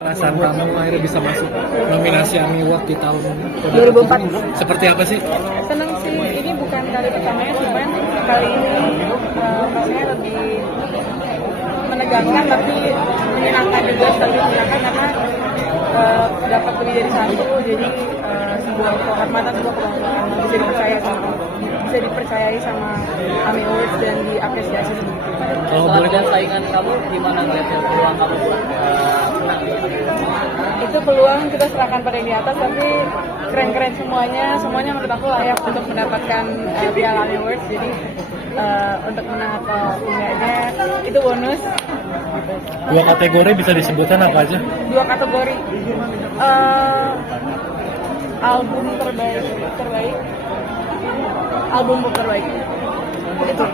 Perasaan kamu akhirnya bisa masuk nominasi AMI Award di tahun 2004. seperti apa sih? Seneng sih, ini bukan kali pertamanya, cuman kali ini rasanya lebih menegangkan tapi menyenangkan juga, sekaligus menyenangkan karena dapat lebih dari satu, jadi sebuah kehormatan, sebuah kebanggaan bisa dipercayai sama AMI Awards dan diapresiasi sebegitu. Kalau boleh dan saingan kamu gimana ngeliatnya peluang kamu buat menang? Itu peluang kita serahkan pada yang di atas, tapi keren-keren semuanya menurut aku layak untuk mendapatkan Piala AMI Awards. Jadi untuk menang atau enggaknya itu bonus. dua kategori bisa disebutkan apa aja? Dua kategori, album terbaik, album terbaik. Itu.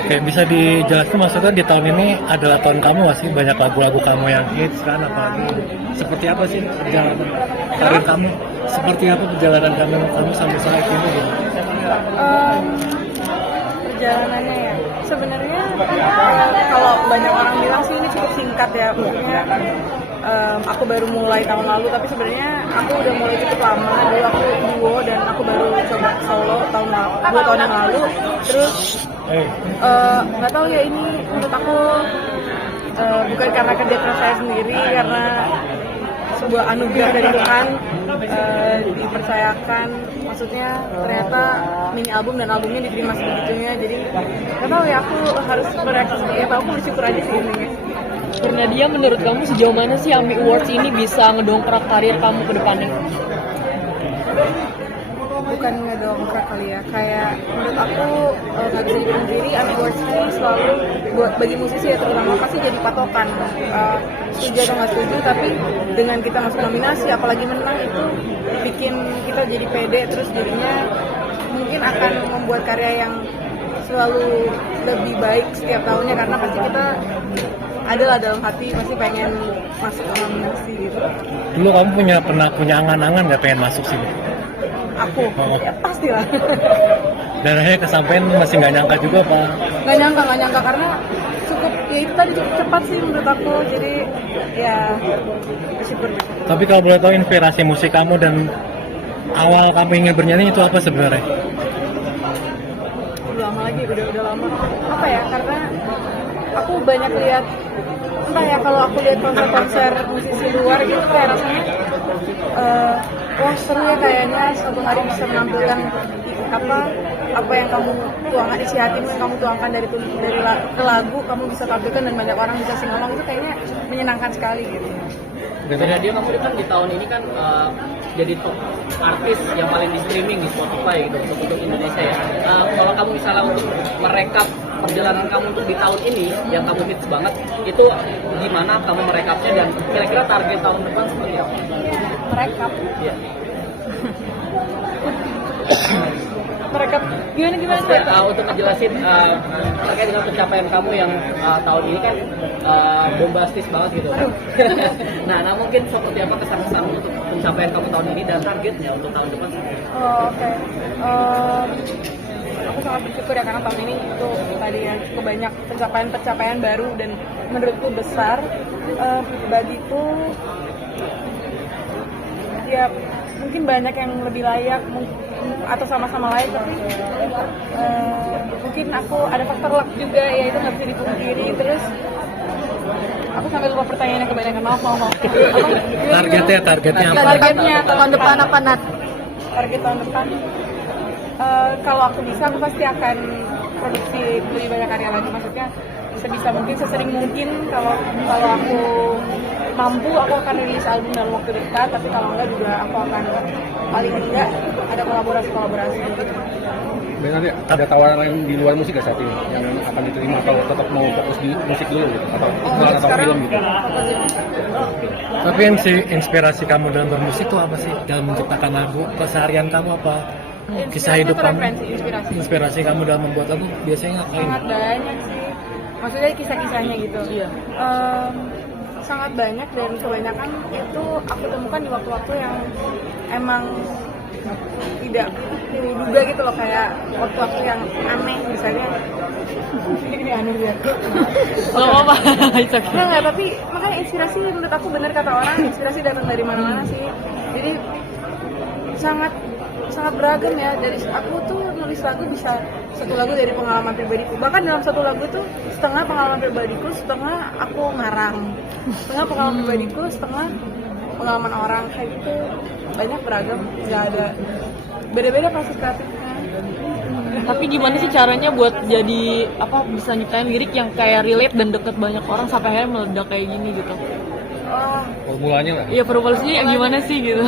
Oke, bisa dijelaskan maksudnya di tahun ini adalah tahun kamu nggak sih? Banyak lagu-lagu kamu yang hits kan, apalagi seperti apa sih perjalanan karir kamu? Seperti apa perjalanan kamu sampai saat ini? Perjalanannya ya, sebenarnya kalau banyak orang bilang sih ini cukup singkat ya, maksudnya aku baru mulai tahun lalu, tapi sebenarnya aku udah mulai cukup lama. Dulu aku duo dan aku baru coba solo 2 tahun yang lalu. Terus nggak tahu ya, ini menurut aku bukan karena kerja keras saya sendiri, karena sebuah anugerah dari Tuhan, dipercayakan. Maksudnya ternyata mini album dan albumnya diterima sebegitunya. Jadi nggak tahu ya, aku harus bereaksi seperti apa. Aku bersyukur aja sih ini. Karena dia, menurut kamu sejauh mana sih AMI Awards ini bisa ngedongkrak karir kamu ke depannya? Bukan ngedongkrak kali ya, kayak menurut aku nggak bisa dipungkiri AMI Awards ini selalu buat bagi musisi ya terutama pasti jadi patokan, setuju atau nggak setuju, tapi dengan kita masuk nominasi apalagi menang itu bikin kita jadi pede, terus jadinya mungkin akan membuat karya yang selalu lebih baik setiap tahunnya, karena pasti kita adalah dalam hati pasti pengen masuk ke nominasi gitu. Dulu kamu pernah punya angan-angan nggak pengen masuk sini? Aku ya pastilah. Dan akhirnya kesampaian masih nggak nyangka juga Pak? Nggak nyangka karena cukup, ya itu tadi cukup cepat sih menurut aku, jadi ya bersyukur. Tapi kalau boleh tahu inspirasi musik kamu dan awal kamu ingin bernyanyi itu apa sebenarnya? Udah lama lagi, udah lama. Apa ya, karena aku banyak lihat, entah ya, kalau aku lihat konser-konser musisi luar gitu kayak rasanya wah seru ya, kayaknya suatu hari bisa menampilkan apa yang kamu tuangkan, isi hatimu yang kamu tuangkan dari ke lagu, kamu bisa tampilkan dan banyak orang bisa sing-along, itu kayaknya menyenangkan sekali gitu. Dan dia, kamu kan di tahun ini kan jadi top artis yang paling di streaming di Spotify gitu untuk Indonesia ya. Kalau kamu misalnya untuk merekap perjalanan kamu untuk di tahun ini yang kamu hits banget, itu gimana kamu merekapnya dan kira-kira target tahun depan seperti apa? Merekap? Iya. Merekap gimana? Untuk ngejelasin terkait dengan pencapaian kamu yang tahun ini kan bombastis banget gitu. Nah mungkin seperti apa kesan-kesan untuk pencapaian kamu tahun ini dan targetnya untuk tahun depan? Oke. Aku sangat bersyukur ya karena tahun ini itu tadi ya cukup banyak pencapaian baru dan menurutku besar. Bagiku ya mungkin banyak yang lebih layak atau sama-sama layak, tapi mungkin aku ada faktor luck juga ya, itu nggak bisa dipungkiri. Terus aku sampai lupa pertanyaannya kebanyakan, maaf. Targetnya tahun depan apa, Nat? Target tahun depan, kalau aku bisa, aku pasti akan produksi lebih banyak karya lagi. Maksudnya sebisa mungkin, sesering mungkin. Kalau aku mampu, aku akan rilis album dalam waktu dekat. Tapi kalau enggak juga aku akan paling enggak ada kolaborasi gitu. Dan nanti ada tawaran lain di luar musik gak saat ini yang akan diterima, kalau tetap mau fokus di musik dulu gitu, atau film gitu? Tapi inspirasi kamu dalam bermusik itu apa sih? Dalam menciptakan lagu, keseharian kamu apa? kisah hidup tuh kamu, referensi, inspirasi kamu dalam membuat lagu biasanya ngapain? sangat banyak sih, maksudnya kisah-kisahnya gitu. Iya. Sangat banyak dan kebanyakan itu aku temukan di waktu-waktu yang emang tidak diduga gitu loh, kayak waktu-waktu yang aneh misalnya. Ini aneh ya. Gak apa-apa. It's okay. Enggak, tapi makanya inspirasi menurut aku benar kata orang, inspirasi datang dari mana-mana sih. Jadi sangat beragam ya. Dari aku tuh nulis lagu bisa satu lagu dari pengalaman pribadiku. Bahkan dalam satu lagu itu setengah pengalaman pribadiku, setengah aku ngarang. Setengah pengalaman pribadiku, setengah pengalaman orang, kayak gitu. Banyak beragam, nggak ada beda-beda proses kreatifnya. Tapi gimana sih caranya buat jadi bisa nyiptain lirik yang kayak relate dan deket banyak orang sampai akhirnya meledak kayak gini gitu? Formulanya lah. Iya, formulasinya yang gimana sih gitu?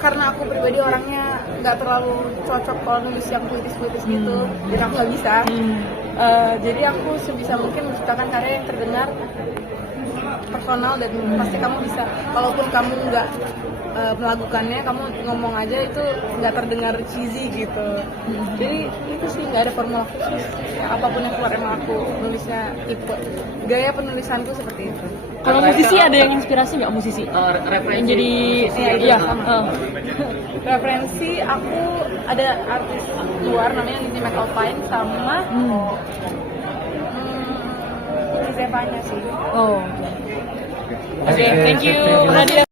Karena aku pribadi orangnya nggak terlalu cocok kalau nulis yang puitis-puitis gitu, jadi aku nggak bisa. Jadi aku sebisa mungkin menciptakan karya yang terdengar personal dan pasti kamu bisa. Kalaupun kamu nggak melakukannya, kamu ngomong aja itu nggak terdengar cheesy gitu. Jadi itu sih nggak ada formula khusus. Ya, apapun yang keluar emang aku nulisnya tipe gaya penulisanku seperti itu. Kalau musisi ada yang inspirasi nggak musisi? Referensi. Yang jadi Iya, sama. Referensi aku ada artis luar namanya Lizzie McAlpine sama Zevanya sih. Oh. Oke, thank you Nadia.